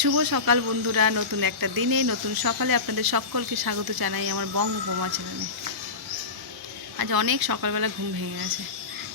শুভ সকাল বন্ধুরা, নতুন একটা দিনে, নতুন সকালে আপনাদের সকলকে স্বাগত জানাই আমার বঙ্গভূমা চ্যানেলে আজ অনেক সকালবেলা ঘুম ভেঙে গেছে।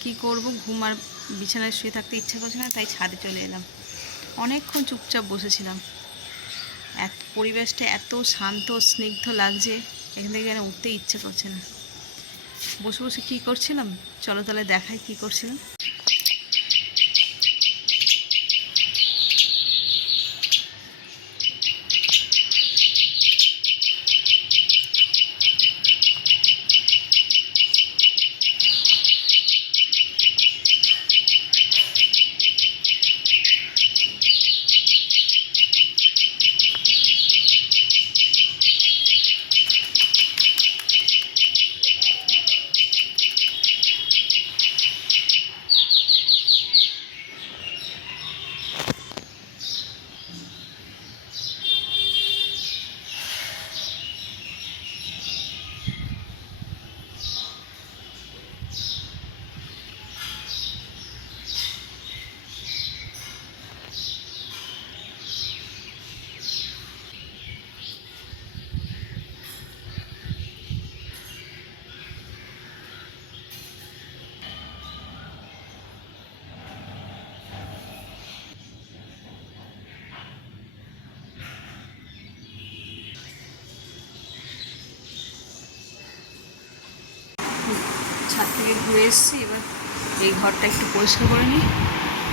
কি করব? ঘুম আর বিছানায় শুয়ে থাকতে ইচ্ছা করছে না, তাই ছাদে চলে এলাম। অনেকক্ষণ চুপচাপ বসেছিলাম। এত পরিবেশটা এত শান্ত, স্নিগ্ধ লাগছে, এখান থেকে যেন উঠতে ইচ্ছে করছে না। বসে বসে কী করছিলাম? চলো তাহলে দেখাই কী করছিলাম। থেকে ঘুরে এসেছি, এবার এই ঘরটা একটু পরিষ্কার করে নিই।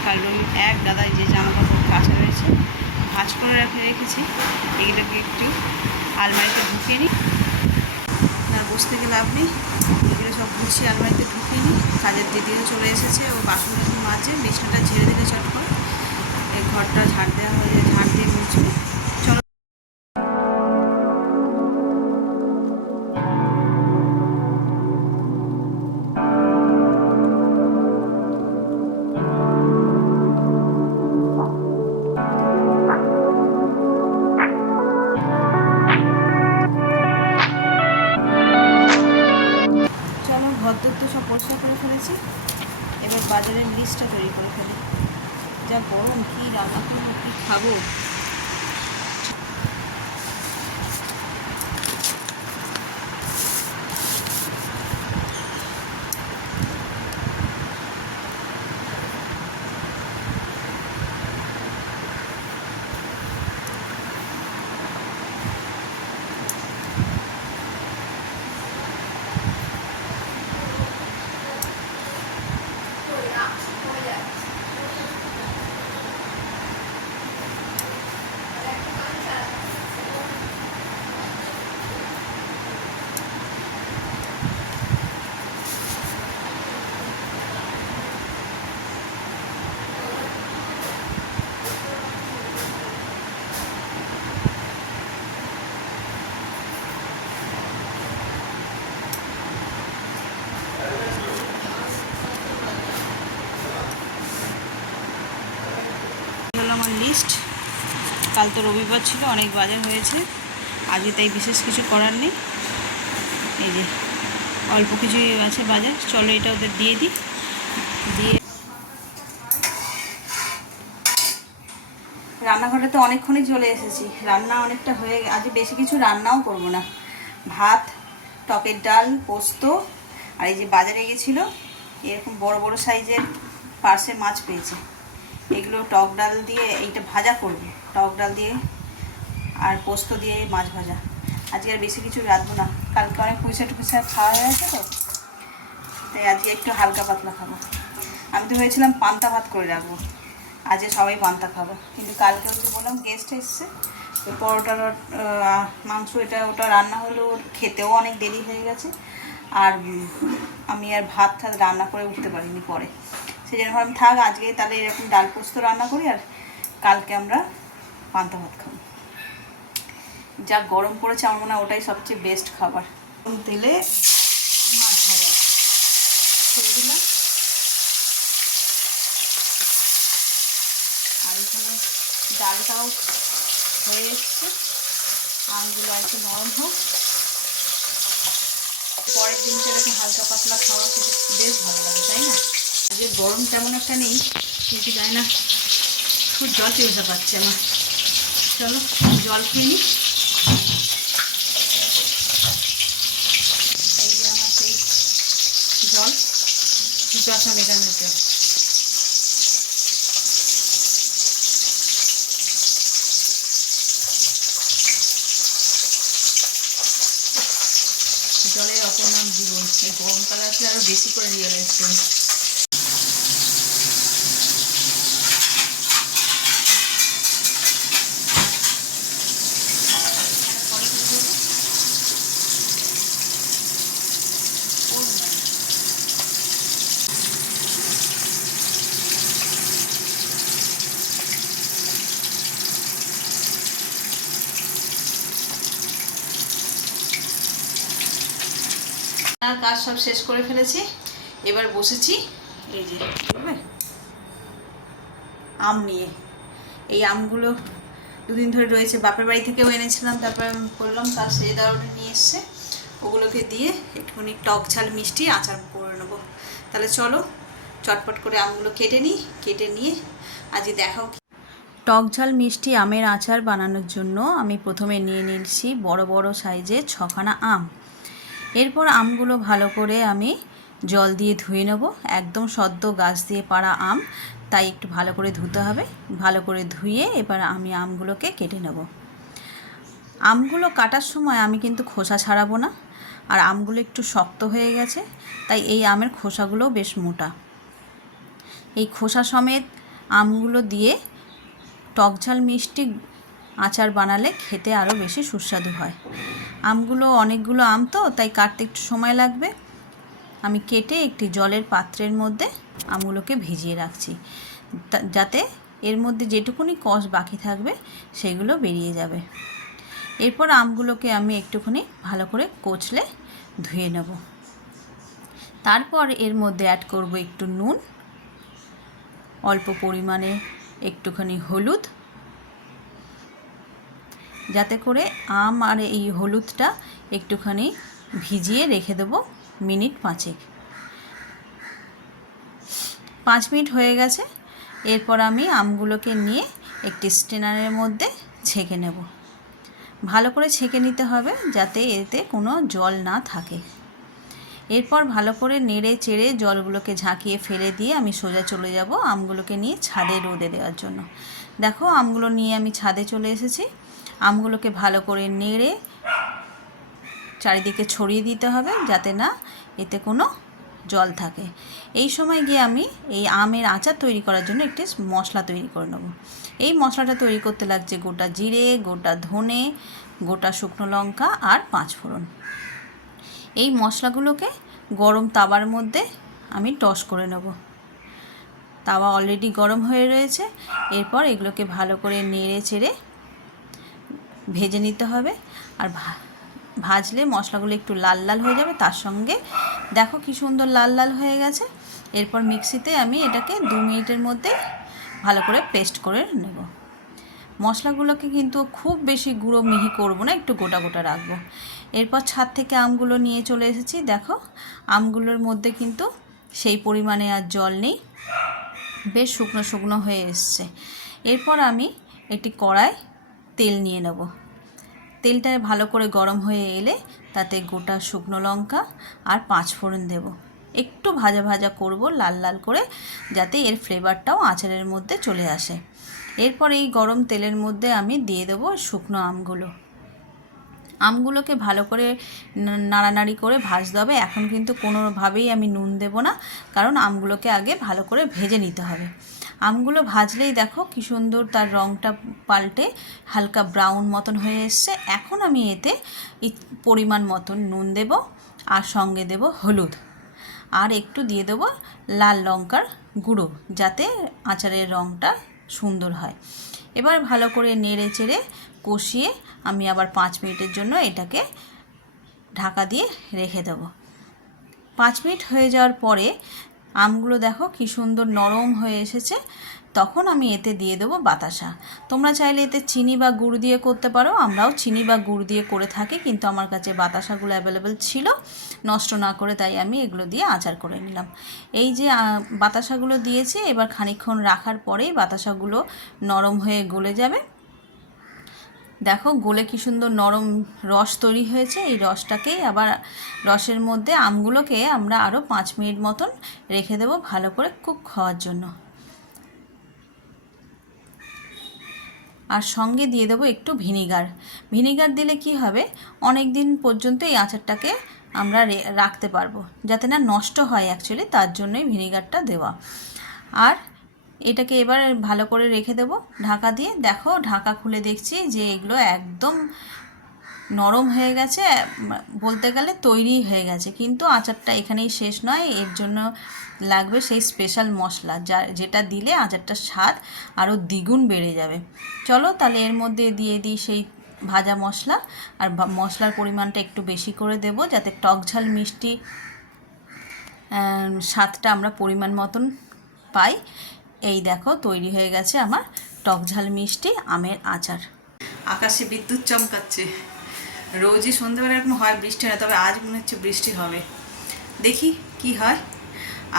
কারণ এক দাদাই যে জামা কাপড় কাঁচা রয়েছে, ভাঁজ করে রেখে রেখেছি। এগুলোকে একটু আলমারিতে ঢুকিয়ে নিই। আর বসে থেকে লাভ নেই। এগুলো সব গুছিয়ে আলমারিতে ঢুকিয়ে নিই। কাজের দিদিও চলে এসেছে, ও বাসন টাসন মাঝে বিছানাটা ঝেড়ে দিলে চট করে। এই ঘরটা ঝাড় দেওয়া হয়ে ঝাড় লিস্টটা তৈরি করে ফেলি। যা গরম কী রান্না করব কী খাব? আমার লিস্ট কাল তো রবিবার ছিল, অনেক বাজার হয়েছে। আজকে তাই বিশেষ কিছু করার নেই। এই যে, অল্প কিছুই আছে বাজার। চলো এটা ওদের দিয়ে দিই। দিয়ে রান্নাঘরে তো অনেকক্ষণই চলে এসেছি। রান্না অনেকটা হয়ে আজ বেশি কিছু রান্নাও করব না। ভাত, টকের ডাল, পোস্ত, আর এই যে বাজারে গেছিল, এরকম বড় বড় সাইজের পার্সে মাছ পেয়েছে। এগুলো টক ডাল দিয়ে এইটা ভাজা করবে। টক ডাল দিয়ে আর পোস্ত দিয়ে মাছ ভাজা। আজকে আর বেশি কিছু রাখব না। কালকে অনেক পয়সা টুপয়সা খাওয়া হয়ে গেছে তো? তাই আজকে একটু হালকা পাতলা খাব। আমি তো ভেবেছিলাম পান্তা ভাত করে রাখব। আজকে সবাই পান্তা খাব। কিন্তু কালকে হচ্ছে বললাম গেস্ট এসছে পরোটার মাংস এটা ওটা রান্না হলেও খেতেও অনেক দেরি হয়ে গেছে। আর আমি আর ভাত ঠাত রান্না করে উঠতে পারিনি পরে। সেই জন্য ভাবলাম, থাক, আজকে তাহলে এরকম ডাল পোস্ত রান্না করি আর কালকে আমরা পান্তা ভাত খাব। যা গরম পড়েছে, আমার মনে হয় ওটাই সবচেয়ে বেস্ট খাবার। তেলে মাছ আর এখানে ডালটাও হয়ে এসছে। আমগুলো একটু নরম হোক। পরের দিনটা হালকা পাতলা খাওয়া বেশ ভালো লাগে, তাই না? আজকে গরম তেমন একটা নেই, কিন্তু জানি না খুব জল পিপাসা পাচ্ছে আমার চলো, জল খেয়ে নিই জল জলের অপর নাম জীবন। এই গরমকালে আসলে আরও বেশি করে রিয়েলাইজ করি। কাজ সব শেষ করে ফেলেছি। এবার বসেছি। এই যে আম নিয়ে। এই আমগুলো দুদিন ধরে রয়েছে। বাপের বাড়ি থেকেও এনেছিলাম, তারপর করলাম তার সেই দারুণে নিয়ে এসছে। ওগুলোকে দিয়ে একটুখানি টক ঝাল, মিষ্টি আচার করে নেব। তাহলে চলো, চটপট করে আমগুলো কেটে নিই, কেটে নিয়ে আজকে দেখাও টক ঝাল, মিষ্টি, আমের আচার বানানোর জন্য আমি প্রথমে নিয়ে নিয়েছি বড় বড় সাইজের ছখানা আম। এরপর আমগুলো ভালো করে আমি জল দিয়ে ধুয়ে নেব। একদম সদ্য গাছ দিয়ে পাড়া আম, তাই একটু ভালো করে ধুতে হবে। ভালো করে ধুয়ে এবার আমি আমগুলোকে কেটে নেব। আমগুলো কাটার সময় আমি কিন্তু খোসা ছাড়াবো না, আর আমগুলো একটু শক্ত হয়ে গেছে, তাই এই আমের খোসাগুলোও বেশ মোটা। এই খোসা সমেত আমগুলো দিয়ে টকঝাল মিষ্টি আচার বানালে খেতে আরও বেশি সুস্বাদু হয়। আমগুলো অনেকগুলো আম তো, তাই কাটতে একটু সময় লাগবে। আমি কেটে একটি জলের পাত্রের মধ্যে আমগুলোকে ভিজিয়ে রাখছি। যাতে এর মধ্যে যেটুকুনি কষ বাকি থাকবে, সেগুলো বেরিয়ে যাবে। এরপর আমগুলোকে আমি একটুখানি ভালো করে কোচলে ধুয়ে নেব। তারপর এর মধ্যে অ্যাড করব একটু নুন, অল্প পরিমাণে একটুখানি হলুদ যাতে করে আম আর এই হলুদটা একটুখানি ভিজিয়ে রেখে দেবো মিনিট পাঁচেক। পাঁচ মিনিট হয়ে গেছে, এরপর আমি আমগুলোকে নিয়ে একটি স্টেনারের মধ্যে ছেঁকে নেব। ভালো করে ছেঁকে নিতে হবে যাতে এতে কোনো জল না থাকে। এরপর ভালো করে নেড়ে চেড়ে জলগুলোকে ঝাঁকিয়ে ফেলে দিয়ে আমি সোজা চলে যাব আমগুলোকে নিয়ে ছাদে রোদে দেওয়ার জন্য। দেখো আমগুলো নিয়ে আমি ছাদে চলে এসেছি। আমগুলোকে ভালো করে নেড়ে চারিদিকে ছড়িয়ে দিতে হবে যাতে না এতে কোনো জল থাকে। এই সময় গিয়ে আমি এই আমের আচার তৈরি করার জন্য একটি মশলা তৈরি করে নেব। এই মশলাটা তৈরি করতে লাগছে গোটা জিরে, গোটা ধনে, গোটা শুকনো লঙ্কা আর পাঁচ ফোড়ন। এই মশলাগুলোকে গরম তাওয়ার মধ্যে আমি টস করে নেব। তাওয়া অলরেডি গরম হয়ে রয়েছে। এরপর এগুলোকে ভালো করে নেড়ে চেড়ে ভেজে নিতে হবে। আর ভাজলে মশলাগুলো একটু লাল লাল হয়ে যাবে, তার সঙ্গে দেখো কি সুন্দর লাল লাল হয়ে গেছে। এরপর মিক্সিতে আমি এটাকে দু মিনিটের মধ্যে ভালো করে পেস্ট করে নেব। মশলাগুলোকে কিন্তু খুব বেশি গুঁড়ো মিহি করব না, একটু গোটা গোটা রাখব। এরপর ছাদ থেকে আমগুলো নিয়ে চলে এসেছি, দেখো। আমগুলোর মধ্যে কিন্তু সেই পরিমাণে আর জল নেই। বেশ শুকনো শুকনো হয়ে এসছে। এরপর আমি একটি কড়াই তেল নিয়ে নেব। তেলটা ভালো করে গরম হয়ে এলে তাতে গোটা শুকনো লঙ্কা আর পাঁচ ফোড়ন দেব। একটু ভাজা ভাজা করব লাল লাল করে যাতে এর ফ্লেভারটাও আচারের মধ্যে চলে আসে। এরপর এই গরম তেলের মধ্যে আমি দিয়ে দেবো শুকনো আমগুলো। আমগুলোকে ভালো করে নাড়ানাড়ি করে ভাজতে হবে। এখন কিন্তু কোনোভাবেই আমি নুন দেব না, কারণ আমগুলোকে আগে ভালো করে ভেজে নিতে হবে। আমগুলো ভাজলেই দেখো কি সুন্দর তার রঙটা পাল্টে হালকা ব্রাউন মতন হয়ে এসছে। এখন আমি এতে পরিমাণ মতন নুন দেব আর সঙ্গে দেব হলুদ। আর একটু দিয়ে দেবো লাল লঙ্কার গুঁড়ো যাতে আচারের রঙটা সুন্দর হয়। এবার ভালো করে নেড়ে চেড়ে কষিয়ে আমি আবার পাঁচ মিনিটের জন্য এটাকে ঢাকা দিয়ে রেখে দেবো। পাঁচ মিনিট হয়ে যাওয়ার পরে আমগুলো দেখো কি সুন্দর নরম হয়ে এসেছে। তখন আমি এতে দিয়ে দেবো বাতাসা। তোমরা চাইলে এতে চিনি বা গুড় দিয়ে করতে পারো। আমরাও চিনি বা গুড় দিয়ে করে থাকি, কিন্তু আমার কাছে বাতাসাগুলো অ্যাভেলেবেল ছিল। নষ্ট না করে তাই আমি এগুলো দিয়ে আচার করে নিলাম। এই যে বাতাসাগুলো দিয়েছি, এবার খানিকক্ষণ রাখার পরেই বাতাসাগুলো নরম হয়ে গলে যাবে। দেখো, গোলে কি সুন্দর নরম রস তৈরি হয়েছে। এই রসটাকেই আবার রসের মধ্যে আমগুলোকে আমরা আরও পাঁচ মিনিট মতন রেখে দেবো ভালো করে কুক খাওয়ার জন্য। আর সঙ্গে দিয়ে দেবো একটু ভিনিগার। ভিনিগার দিলে কি হবে? অনেক দিন পর্যন্ত এই আচারটাকে আমরা রাখতে পারব, যাতে না নষ্ট হয় অ্যাকচুয়ালি তার জন্যই ভিনিগারটা দেওয়া। আর এটাকে এবার ভালো করে রেখে দেবো ঢাকা দিয়ে। দেখো, ঢাকা খুলে দেখছি যে এগুলো একদম নরম হয়ে গেছে, বলতে গেলে তৈরি হয়ে গেছে। কিন্তু আচারটা এখানেই শেষ নয়, এর জন্য লাগবে সেই স্পেশাল মশলা, যা যেটা দিলে আচারটার স্বাদ আরও দ্বিগুণ বেড়ে যাবে। চলো তাহলে এর মধ্যে দিয়ে দিই সেই ভাজা মশলা, আর মশলার পরিমাণটা একটু বেশি করে দেব যাতে টক ঝাল মিষ্টি স্বাদটা আমরা পরিমাণ মতন পাই। এই দেখো তৈরি হয়ে গেছে আমার টক ঝাল মিষ্টি আমের আচার। আকাশে বিদ্যুৎ চমকাচ্ছে। রোজই সন্ধ্যেবেলা এরকম হয় বৃষ্টি হয় তবে আজ মনে হচ্ছে বৃষ্টি হবে। দেখি কি হয়।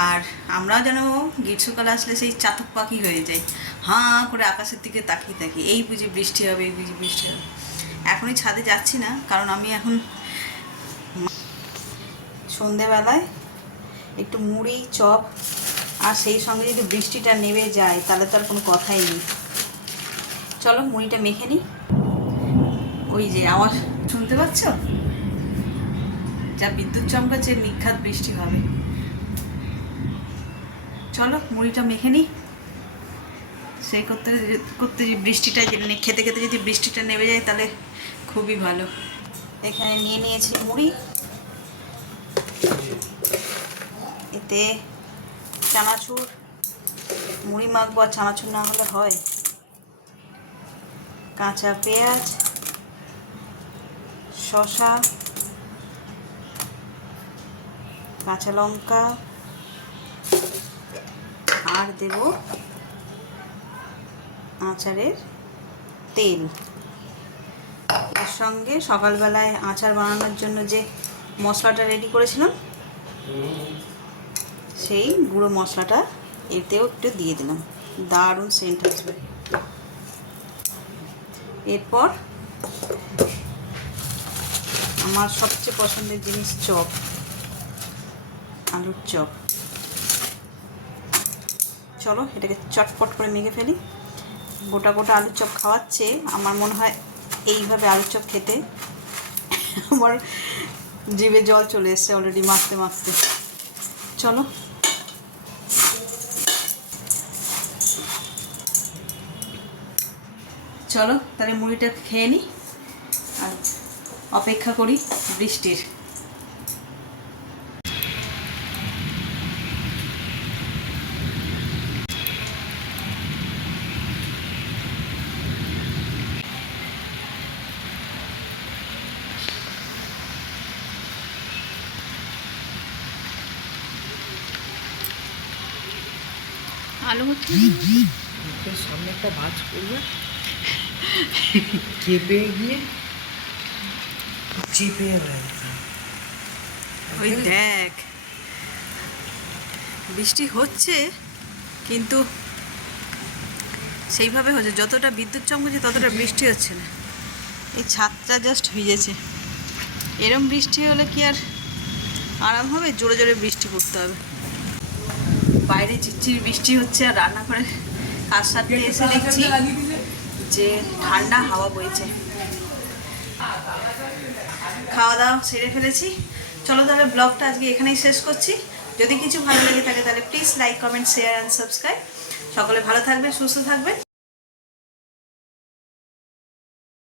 আর আমরাও যেন গ্রীষ্মকাল আসলে সেই চাতক পাখি হয়ে যাই। হাঁ করে আকাশের দিকে তাকিয়ে থাকি। এই বুঝি বৃষ্টি হবে, এই বুঝি বৃষ্টি হবে। এখনই ছাদে যাচ্ছি না, কারণ আমি এখন সন্ধেবেলায় একটু মুড়ি, চপ আর সেই সঙ্গে যদি বৃষ্টিটা নেমে যায়, তাহলে তো আর কোনো কথাই নেই। চলো, মুড়িটা মেখে নিই। ওই যে, আমার শুনতে পাচ্ছ? যা বিদ্যুৎ চমকাচ্ছে নিখাত বৃষ্টি হবে। চলো, মুড়িটা মেখে নিই। সেই করতে করতে যে বৃষ্টিটা খেতে খেতে যদি বৃষ্টিটা নেমে যায়, তাহলে খুবই ভালো। এখানে নিয়ে নিয়েছি মুড়ি। এতে চানাচুর? মুড়ি মাখবো আর চানাচুর না হলে হয়? কাঁচা পেঁয়াজ, শসা, কাঁচা লঙ্কা, আর দেব আচারের তেল। এর সঙ্গে সকালবেলায় আচার বানানোর জন্য যে মশলাটা রেডি করেছিলাম সেই গুঁড়ো মশলাটা, এতেও একটু দিয়ে দিলাম। দারুণ সেন্ট আসবে। এরপর আমার সবচেয়ে পছন্দের জিনিস চপ, আলুর চপ। চলো এটাকে চটপট করে মেখে ফেলি। গোটা গোটা আলুর চপ খাওয়াচ্ছে, আমার মনে হয় এইভাবে আলুর চপ খেতে আমার জিভে জল চলে এসছে অলরেডি মাখতে মাখতে। চলো চলো তাহলে মুড়িটা খেয়ে নিই আর অপেক্ষা করি বৃষ্টির। আলু সামনে একটা ভাঁজ করবে। কেঁপে গিয়ে চেপে। ওই দেখ। বৃষ্টি হচ্ছে কিন্তু সেইভাবে হচ্ছে যতটা বিদ্যুৎ চমকাচ্ছে ততটা বৃষ্টি হচ্ছে না। এই ছাদটা জাস্ট ভিজেছে। এরম বৃষ্টি হলে কি আর আরাম হবে? জোরে জোরে বৃষ্টি পড়তে হবে। বাইরে চিচ্ছির বৃষ্টি হচ্ছে আর রান্না করে কাজ সারতে এসে দেখছি। যে ঠান্ডা হাওয়া বইছে। খাওয়া দাওয়া সেরে ফেলেছি। চলো তাহলে ব্লগটা আজকে এখানেই শেষ করছি। যদি কিছু ভালো লেগে থাকে তাহলে please like comment share and subscribe সকলে ভালো থাকবে, সুস্থ থাকবেন